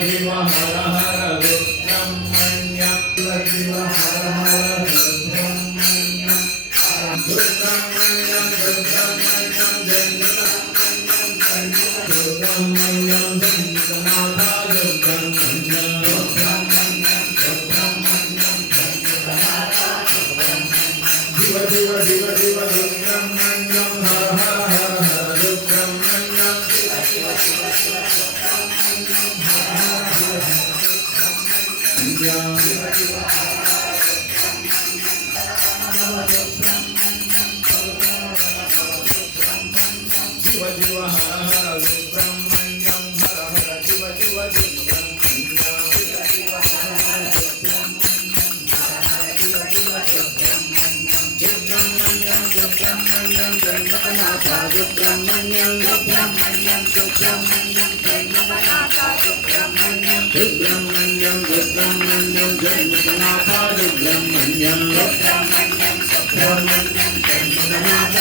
शिव हर हर सुब्रह्मण्यं शिव शिव हर हर सुब्रह्मण्यं सुब्रह्मण्यं सुब्रह्मण्यं सुब्रह्मण्यं जगन्नाथ सुब्रह्मण्यं शिव शिव शिव शिव सुब्रह्मण्यं हर हर हर हर सुब्रह्मण्यं शिव शिव शिव शिव सुब्रह्मण्यं हर हर हर सुब्रह्मण्यं शिव शिव शिव शिव हर हर सुब्रह्मण्यं हर हर शिव शिव सुब्रह्मण्यं शिव शिव हर हर सुब्रह्मण्यं हर हर शिव शिव सुब्रह्मण्यं सुब्रह्मण्यं सुब्रह्मण्यं जगन्नाथ सुब्रह्मण्यं सुब्रह्मण्यं सुब्रह्मण्यं जगन्नाथ सुब्रह्मण्यं सुब्रह्मण्यं सुब्रह्मण्यं जगन्नाथ सुब्रह्मण्यं सुब्रह्मण्यं सुब्रह्मण्यं जगन्नाथ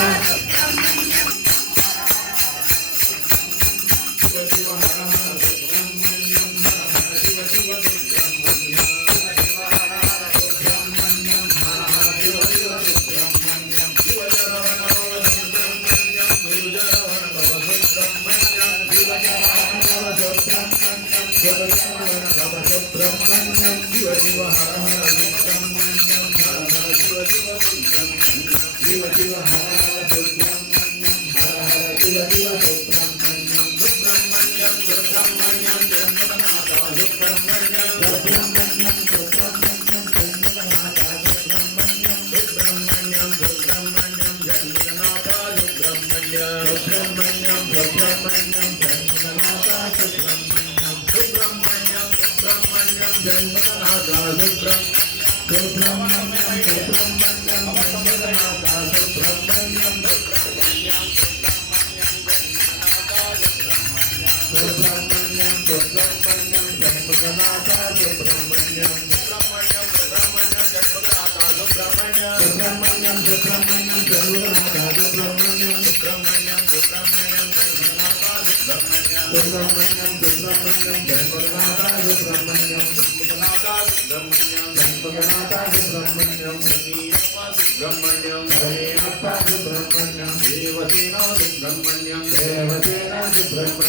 शिव शिव हर हर सुब्रह्मण्यं हर हर शिव शिव सुब्रह्मण्यं शिव हर हर सुब्रह्मण्यं हर हर शिव शिव सुब्रह्मण्यं शिव शरवण भव सुब्रह्मण्यं गुरु शरवण भव सुब्रह्मण्यं शिव शरवण भव सुब्रह्मण्यं गुरु शरवण भव सुब्रह्मण्यं शिव शिव हर हर सुब्रह्मण्यं हर हर शिव शिव सुब्रह्मण्यं शिव शिव हर हर सुब्रह्मण्यं हर हर शिव शिव सुब्रह्मण्यं सुब्रह्मण्यं सुब्रह्मण्यं जगन्नाथ सुब्रह्मण्यं सुब्रह्मण्यं सुब्रह्मण्यं जगन्नाथ सुब्रह्मण्यं सुब्रह्मण्यं सुब्रह्मण्यं जगन्नाथ सुब्रह्मण्यं सुब्रह्मण्यं सुब्रह्मण्यं जगन्नाथ सुब्रह्मण्यं सुब्रह्मण्यं सुब्रह्मण्यं जगन्नाथ सुब्रह्मण्यं सुब्रह्मण्यं सुब्रह्मण्यं जगन्नाथ सुब्रह्मण्यं सुब्रह्मण्यं सुब्रह्मण्यं जगन्नाथ सुब्रह्मण्यं सुब्रह्मण्यं सुब्रह्मण्यं जगन्नाथ सुब्रह्मण्यं सुब्रह्मण्यं सुब्रह्मण्यं जगन्नाथ सुब्रह्मण्यं सुब्रह्मण्यं सुब्रह्मण्यं जगन्नाथ सुब्रह्मण्यं सुब्रह्मण्यं सुब्रह्मण्यं जगन्नाथ सुब्रह्मण्यं जगन्नाथ सुब्रह्मण्यं जगन्नाथ सुब्रह्मण्यं सतीयप्पा सुब्रह्मण्यं हरेयप्पा सुब्रह्मण्यं देवसेना सुब्रह्मण्यं देवसेना सुब्रह्मण्यं